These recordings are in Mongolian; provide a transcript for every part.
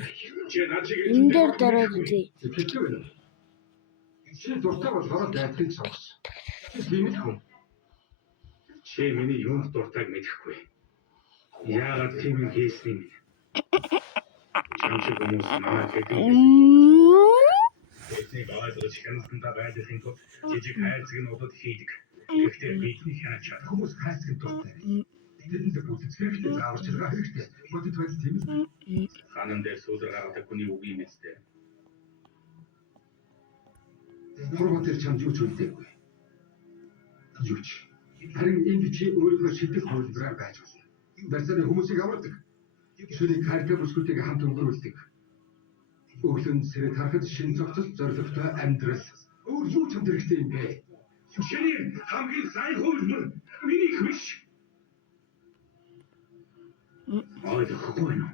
Энэ дээр дараад үзье. Чи дуртай болохоор дайртыг сонгос. Тийм л хүн. Чи миний юунд дуртайг мэдэхгүй. Яагаад тийм юм хийсэн юм? Чамшиг хүмүүс манай хэдийн эцэг ойлгож хяналтандаа байдлын тул жижиг хайрцаг нь удаад хийдэг. Гэхдээ бидний хянаж чадах хүмүүс хайрцаг дуртай. Тэдэнд бүтэц хэрэгтэй зааварчилгаа хэрэгтэй. Бодит байдал тийм үү? Ханан дээр сүүлээр гаргадаг хүний үг юм эцтэй. Мөрөөр чамд юу ч үлдээгүй. Юу ч. Харин энд чи өөрийнхөө шийдэх хөлбөрөөр байж болно. Барьцааны хүмүүсийг авардаг. Шүлэг хайртай бүсгүүдийг хамт өнгөрүүлдэг. Өглөө сэрэ тарахад шин цогцол зоригтой амьдрал. Өөр юу ч хэрэгтэй юм бэ? Шиний хамгийн сайн хөлбөр миний биш. Ойлгохгүй байна.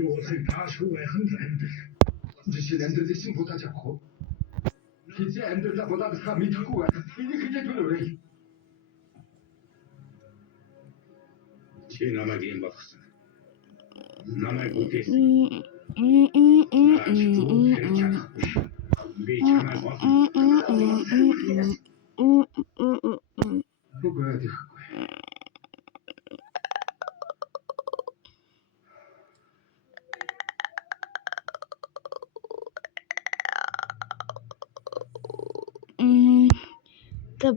Юу ч таашгүй байхын амьдрал. Жишээ амьдралыг чинь бодож авах уу? Хизээ амьдралаа бодохаа мэдэхгүй байна. Энийг хизээ төлөөрэй. Чи намайг юм болгосон. Намайг үтээсэн. Би чамайг The